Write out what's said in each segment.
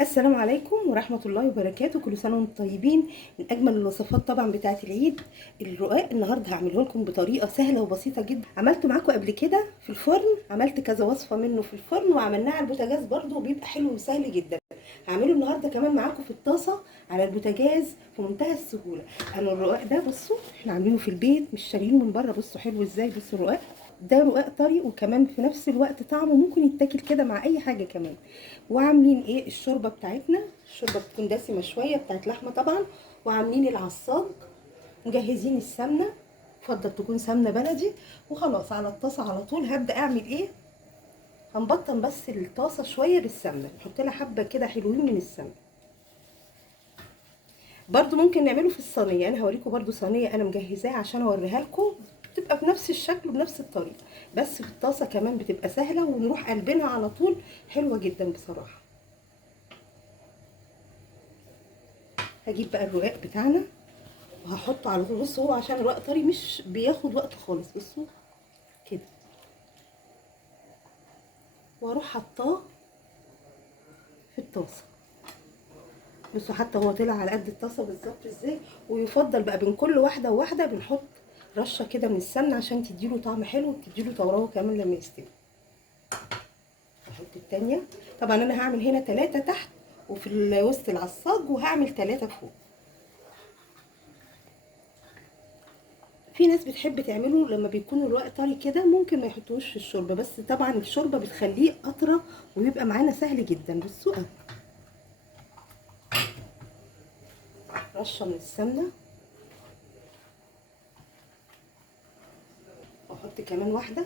السلام عليكم ورحمة الله وبركاته. كل سنة وانتم طيبين. من أجمل الوصفات طبعا بتاعة العيد الرقاق. النهاردة هعمله لكم بطريقة سهلة وبسيطة جدا. عملته معاكم قبل كده في الفرن، عملت كذا وصفة منه في الفرن وعملناه على البوتاجاز برضه، وبيبقى حلو وسهل جدا. هعمله النهاردة كمان معاكم في الطاسة على البوتاجاز في منتهى السهولة. أنا الرقاق ده بصوا احنا عاملينه في البيت، مش شاريينه من بره. بصوا حلو ازاي، بصوا الرقاق ده رقاق طري، وكمان في نفس الوقت طعمه ممكن يتاكل كده مع اي حاجه كمان. وعاملين ايه الشوربه بتاعتنا، الشوربه بتكون دسمه شويه بتاعت لحمه طبعا. وعاملين العصاج، مجهزين السمنه، افضل تكون سمنه بلدي. وخلاص على الطاسه على طول هبدا اعمل ايه. هنبطن بس الطاسه شويه بالسمنه، نحط لها حبه كده حلوين من السمنه. برضو ممكن نعمله في الصينيه، انا هوريكم برضو صينيه انا مجهزاها عشان اوريها لكم، بتبقى بنفس الشكل وبنفس الطريقه. بس في الطاسه كمان بتبقى سهله ونروح قلبينها على طول، حلوه جدا بصراحه. هجيب بقى الرقاق بتاعنا وهحطه على طول. بصوا هو عشان الرقاق طري مش بياخد وقت خالص، بصوا كده. واروح حطاه في الطاسه. بصوا حتى هو طلع على قد الطاسه بالظبط ازاي. ويفضل بقى بين كل واحده وواحده بنحط رشه كده من السمنه عشان تديله طعم حلو وتديله طراوه كمان لما يستوي. احط التانية. طبعا انا هعمل هنا 3 تحت وفي وسط العصاج، وهعمل 3 فوق. في ناس بتحب تعمله لما بيكون الرق طري كده، ممكن ما يحطوش في الشوربه، بس طبعا الشوربه بتخليه اطرى ويبقى معانا سهل جدا. بصوا رشه من السمنه، واحط كمان واحده.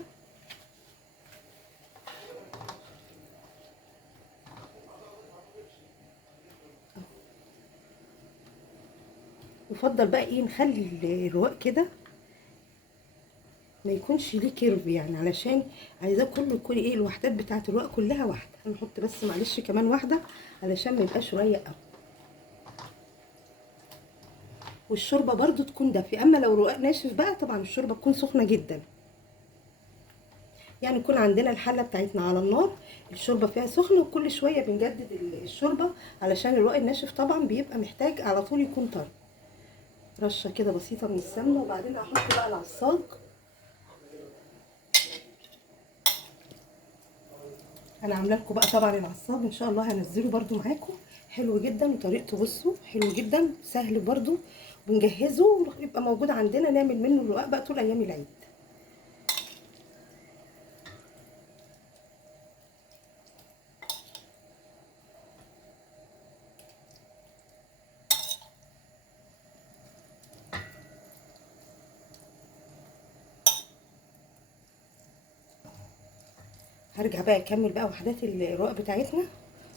يفضل بقى ايه نخلي الرواق كده ما يكونش ليه كيرف، يعني علشان عايزاه كله يكون ايه الوحدات بتاعه الرواق كلها واحده. هنحط بس معلش كمان واحده علشان ما يبقاش رقيق قوي. والشوربه برضو تكون دافيه، اما لو رقاق ناشف بقى طبعا الشوربه تكون سخنه جدا. يعني يكون عندنا الحله بتاعتنا على النار، الشوربه فيها سخنه، وكل شويه بنجدد الشوربه علشان الرقاق الناشف طبعا بيبقى محتاج على طول يكون طري. رشه كده بسيطه من السمنه، وبعدين احط بقى العصاج. انا عامله لكم بقى طبعا العصاج ان شاء الله هنزله برده معاكم، حلو جدا وطريقته بصوا حلو جدا سهل برده. بنجهزه يبقى موجود عندنا، نعمل منه الرقاق بقى طول ايام العيد. هرجع بقى اكمل بقى وحدات الرقاق بتاعتنا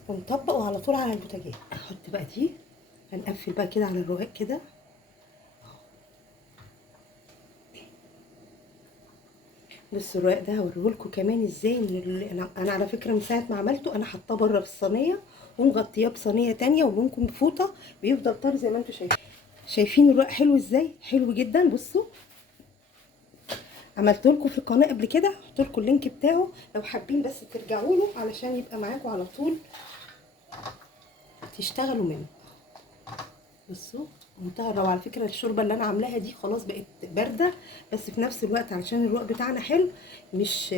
ونطبقه على طول على البوتاجاز. احط بقى دي، هنقفل بقى كده على الرقاق كده. بصوا الرقاق ده هوريهولكوا كمان ازاي انا على فكره من ساعه ما عملته انا حاطاه بره في الصينيه ومغطياه بصينيه تانية وممكن بفوطه، بيفضل طري زي ما انتم شايفين. شايفين الرقاق حلو ازاي، حلو جدا. بصوا عملت لكم في القناه قبل كده، هحط لكم اللينك بتاعه لو حابين بس ترجعوا له علشان يبقى معاكم على طول تشتغلوا منه. بصوا منتهى الروعه. على فكره الشوربه اللي انا عاملاها دي خلاص بقت بارده، بس في نفس الوقت علشان الرق بتاعنا حلو مش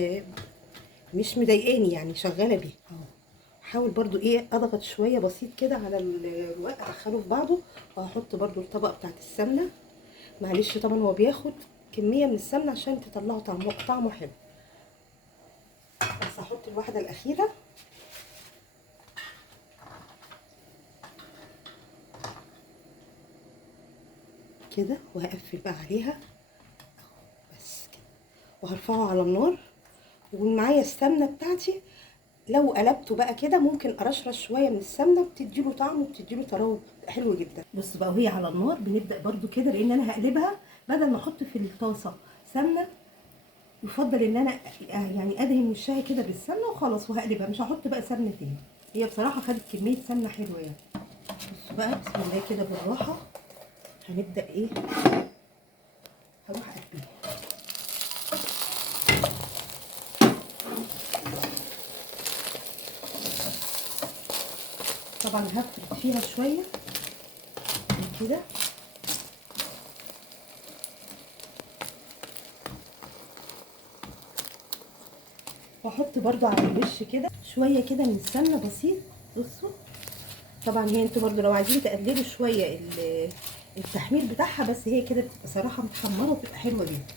مضايقاني، يعني شغاله بيه اهو. احاول برضو ايه اضغط شويه بسيط كده على الرق، ادخله في بعضه. وهحط برضو الطبقه بتاعت السمنه. معلش طبعا هو بياخد كميه من السمنه عشان تطلعه طعمه حلو. بس هحط الواحده الاخيره كده، وهقفل بقى عليها بس كده، وهرفعه على النار. ومعايا السمنه بتاعتي، لو قلبته بقى كده ممكن ارشرش شويه من السمنه، بتديله طعم وبتديله طراوه حلو جدا. بص بقى وهي على النار بنبدا برده كده، لان انا هقلبها بدل ما احط في الطاسه سمنه. يفضل ان انا يعني ادهن وشها كده بالسمنه وخلاص، وهقلبها مش هحط بقى سمنه تاني. هي بصراحه خدت كميه سمنه حلوه يعني. بص بقى بسم الله كده بالراحه هنبدا ايه، هروح اقلبها. طبعا هفرد فيها شويه كده، واحط برضو على الوش كده شويه كده من السمنه بسيط. بصوا طبعا هي انتوا برضو لو عايزين تقللوا شويه التحمير بتاعها، بس هي كده بتبقى صراحه متحمره وبتبقى حلوه جدا.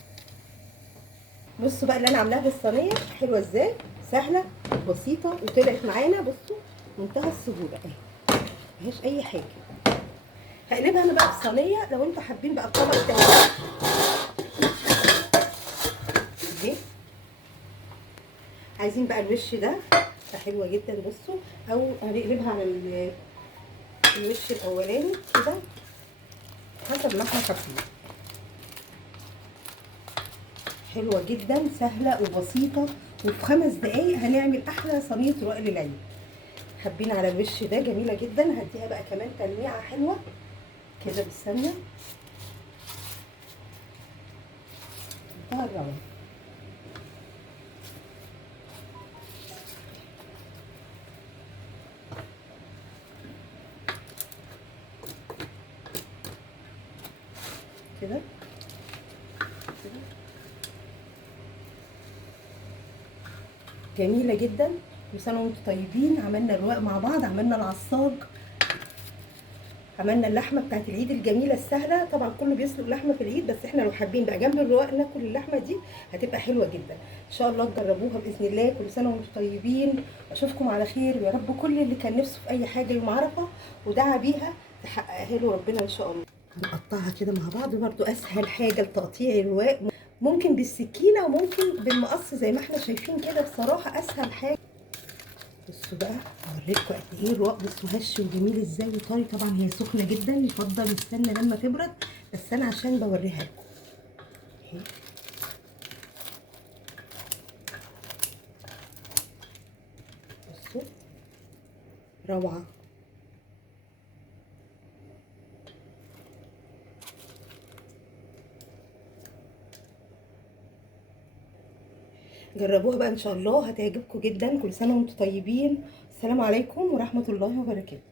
بصوا بقى اللي انا عاملاها بالصينيه حلوه ازاي، سهله وبسيطه وطلعت معانا. بصوا منتهى السهوله اهي، مفيهاش اي حاجه. هقلبها انا بقى في صينيه، لو انتوا حابين بقى بطبق تاني اهي. عايزين بقى الوش ده حلوه جدا. بصوا او هنقلبها على الوش الاولاني كده حسب ما احنا حابين. حلوه جدا سهله وبسيطه، وفي 5 دقايق هنعمل احلى صينيه رقاق للعيد. حابين على الوش ده جميله جدا. هديها بقى كمان تلميعه حلوه كده بالسمنه، منتهى الروعه. كده جميله جدا. كل سنه وانتم طيبين. عملنا الرواق مع بعض، عملنا العصاج، عملنا اللحمه بتاعت العيد الجميله السهله. طبعا كله بيسلق لحمه في العيد، بس احنا لو حابين بقى جنب الرواق ناكل اللحمه دي هتبقى حلوه جدا. ان شاء الله تجربوها باذن الله. كل سنه وانتم طيبين، اشوفكم على خير، ويا رب كل اللي كان نفسه في اي حاجه يوم عرفه ودعا بيها تحققها له ربنا ان شاء الله. هنقطعها كده مع بعض. برده اسهل حاجه لتقطيع الرواق ممكن بالسكينه وممكن بالمقص زي ما احنا شايفين كده، بصراحه اسهل حاجه. بصوا بقى هوريكم قد ايه الرواق. بصوا هش وجميل ازاي وطري. طبعا هي سخنه جدا، يفضل نستنى لما تبرد، بس انا عشان بوريها لكم اهي. بصوا روعه. جربوها بقى ان شاء الله هتعجبكم جدا. كل سنه وانتم طيبين. السلام عليكم ورحمه الله وبركاته.